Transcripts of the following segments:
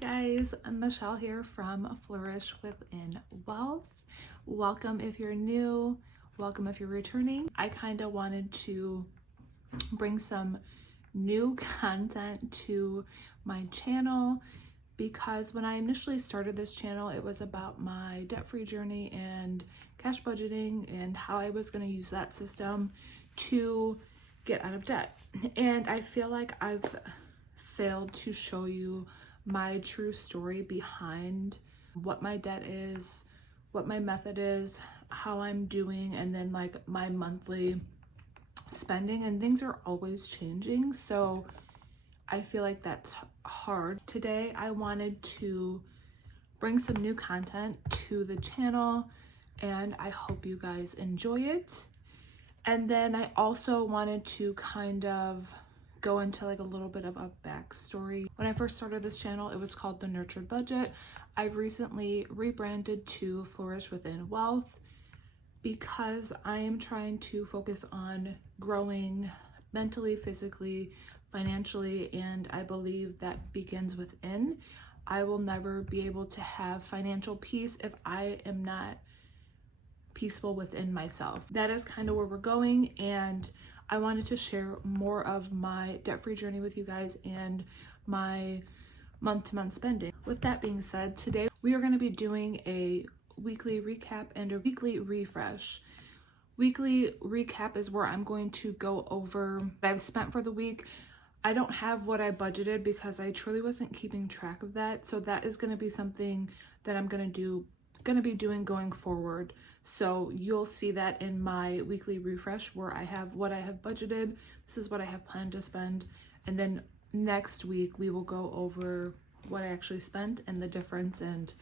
guys, Michelle here from Flourish within Wellth. Welcome if you're new, welcome if you're returning. I kind of wanted to bring some new content to my channel because when I initially started this channel, it was about my debt-free journey and cash budgeting and how I was going to use that system to get out of debt. And I feel like I've failed to show you my true story behind what my debt is, what my method is, how I'm doing, and then like my monthly spending, and things are always changing. So I feel like that's hard. Today I wanted to bring some new content to the channel and I hope you guys enjoy it. And then I also wanted to kind of go into like a little bit of a backstory. When I first started this channel, it was called The Nurtured Budget. I've recently rebranded to Flourish within Wellth because I am trying to focus on growing mentally, physically, financially, and I believe that begins within. I will never be able to have financial peace if I am not peaceful within myself. That is kind of where we're going, and I wanted to share more of my debt-free journey with you guys and my month-to-month spending. With that being said, today we are going to be doing a weekly recap and a weekly refresh. Weekly recap is where I'm going to go over what I've spent for the week. I don't have what I budgeted because I truly wasn't keeping track of that. So that is going to be something that I'm going to be doing going forward. So you'll see that in my weekly refresh where I have what I have budgeted. This is what I have planned to spend. And then next week we will go over what I actually spent and the difference and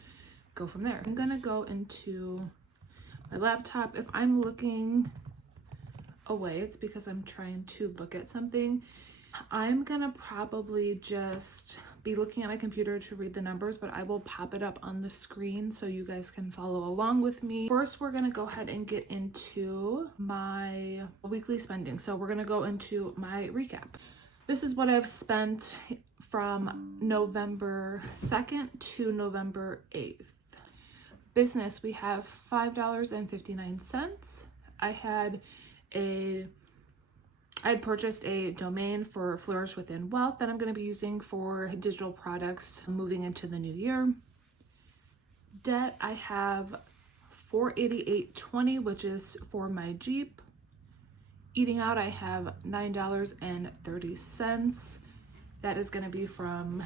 go from there. I'm gonna go into my laptop. If I'm looking away, it's because I'm trying to look at something. I'm gonna probably just be looking at my computer to read the numbers, but I will pop it up on the screen so you guys can follow along with me. First, we're gonna go ahead and get into my weekly spending. So we're gonna go into my recap. This is what I've spent from November 2nd to November 8th. Business, we have $5.59. I had purchased a domain for Flourish within Wellth that I'm going to be using for digital products moving into the new year. Debt, I have $488.20, which is for my Jeep. Eating out, I have $9.30. That is going to be from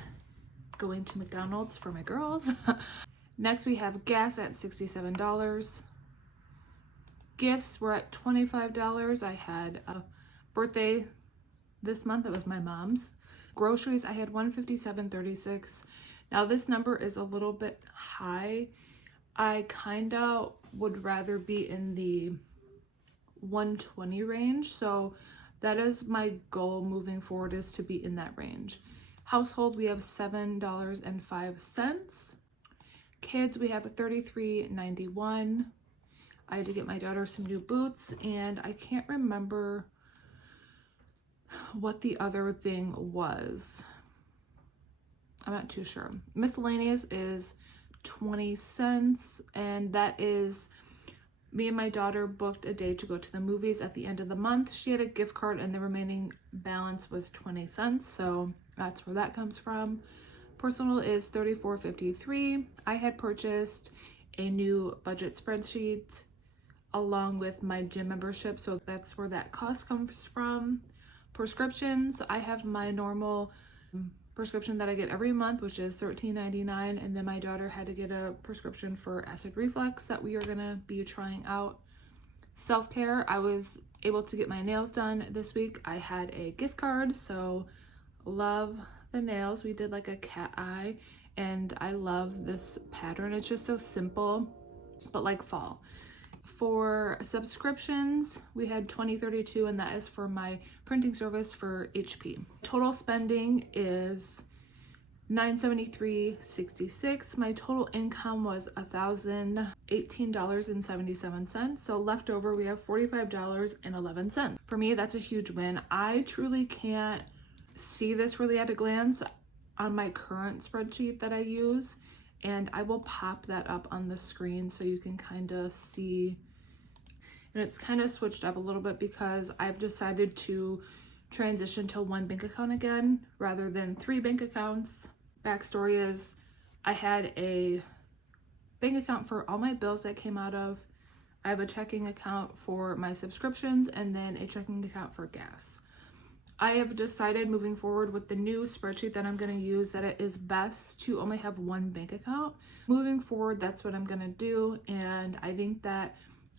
going to McDonald's for my girls. Next, we have gas at $67. Gifts were at $25. I had a birthday this month. It was my mom's. Groceries, I had $157.36. Now this number is a little bit high. I kind of would rather be in the $120 range, so that is my goal moving forward, is to be in that range. Household, we have $7.05. Kids, we have $33.91. I had to get my daughter some new boots, and I can't remember what the other thing was. I'm not too sure. Miscellaneous is 20 cents, and that is me and my daughter booked a day to go to the movies at the end of the month. She had a gift card and the remaining balance was 20 cents, so that's where that comes from. Personal is $34.53. I had purchased a new budget spreadsheet along with my gym membership, so that's where that cost comes from. Prescriptions, I have my normal prescription that I get every month, which is $13.99, and then my daughter had to get a prescription for acid reflux that we are gonna be trying out. Self-care, I was able to get my nails done this week. I had a gift card, so love the nails. We did like a cat eye, and I love this pattern. It's just so simple, but like fall. For subscriptions, we had $20.32, and that is for my printing service for HP. Total spending is $973.66. My total income was $1,018.77. So left over, we have $45.11. For me, that's a huge win. I truly can't see this really at a glance. on my current spreadsheet that I use, and I will pop that up on the screen so you can kind of see. And it's kind of switched up a little bit because I've decided to transition to one bank account again rather than 3 bank accounts. Backstory is I had a bank account for all my bills that came out of. I have a checking account for my subscriptions and then a checking account for gas. I have decided moving forward with the new spreadsheet that I'm going to use that it is best to only have one bank account. Moving forward, that's what I'm going to do, and I think that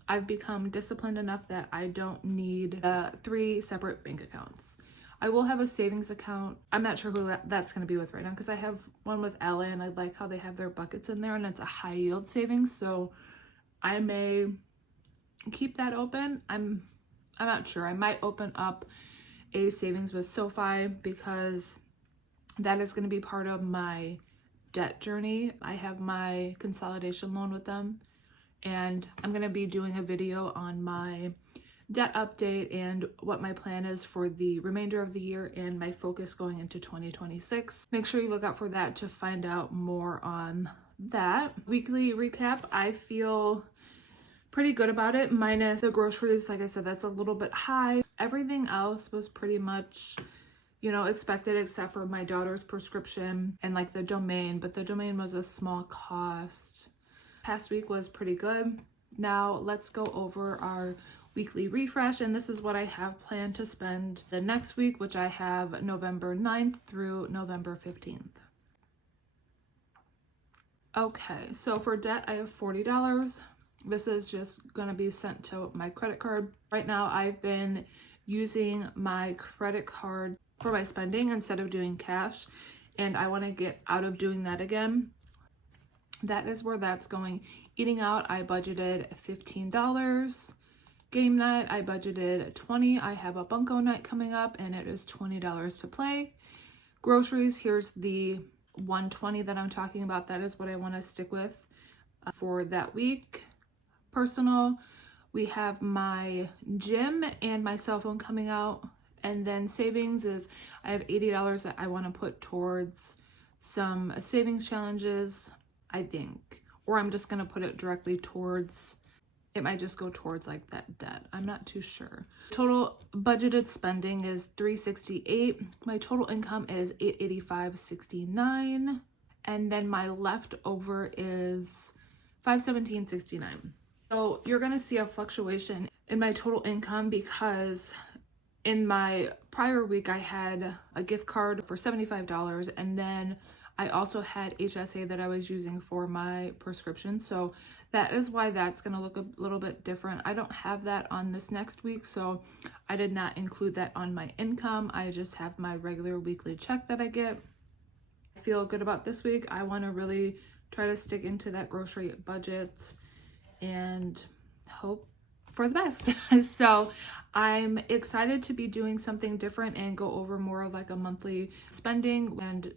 I've become disciplined enough that I don't need 3 separate bank accounts. I will have a savings account. I'm not sure who that's going to be with right now because I have one with Ella, and I like how they have their buckets in there, and it's a high yield savings, so I may keep that open. I'm not sure. I might open up a savings with SoFi because that is going to be part of my debt journey. I have my consolidation loan with them, and I'm going to be doing a video on my debt update and what my plan is for the remainder of the year and my focus going into 2026. Make sure you look out for that to find out more on that. Weekly recap, I feel pretty good about it, minus the groceries. Like I said, that's a little bit high. Everything else was pretty much, expected except for my daughter's prescription and like the domain, but the domain was a small cost. Past week was pretty good. Now let's go over our weekly refresh, and this is what I have planned to spend the next week, which I have November 9th through November 15th. Okay, so for debt, I have $40. This is just going to be sent to my credit card. Right now, I've been using my credit card for my spending instead of doing cash, and I want to get out of doing that again. That is where that's going. Eating out, I budgeted $15. Game night, I budgeted $20. I have a bunko night coming up, and it is $20 to play. Groceries, here's the $120 that I'm talking about. That is what I want to stick with for that week. Personal, we have my gym and my cell phone coming out, and then savings is I have $80 that I want to put towards some savings challenges, I think, or I'm just going to put it directly towards, it might just go towards like that debt. I'm not too sure. Total budgeted spending is $368. My total income is $885.69, and then my leftover is $517.69. So you're going to see a fluctuation in my total income because in my prior week, I had a gift card for $75, and then I also had HSA that I was using for my prescription. So that is why that's going to look a little bit different. I don't have that on this next week, so I did not include that on my income. I just have my regular weekly check that I get. I feel good about this week. I want to really try to stick into that grocery budget and hope for the best. So I'm excited to be doing something different and go over more of like a monthly spending and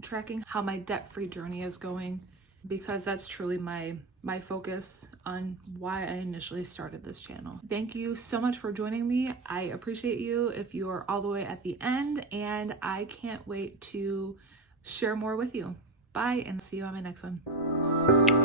tracking how my debt-free journey is going, because that's truly my focus on why I initially started this channel. Thank you so much for joining me. I appreciate you if you are all the way at the end, and I can't wait to share more with you. Bye, and see you on my next one.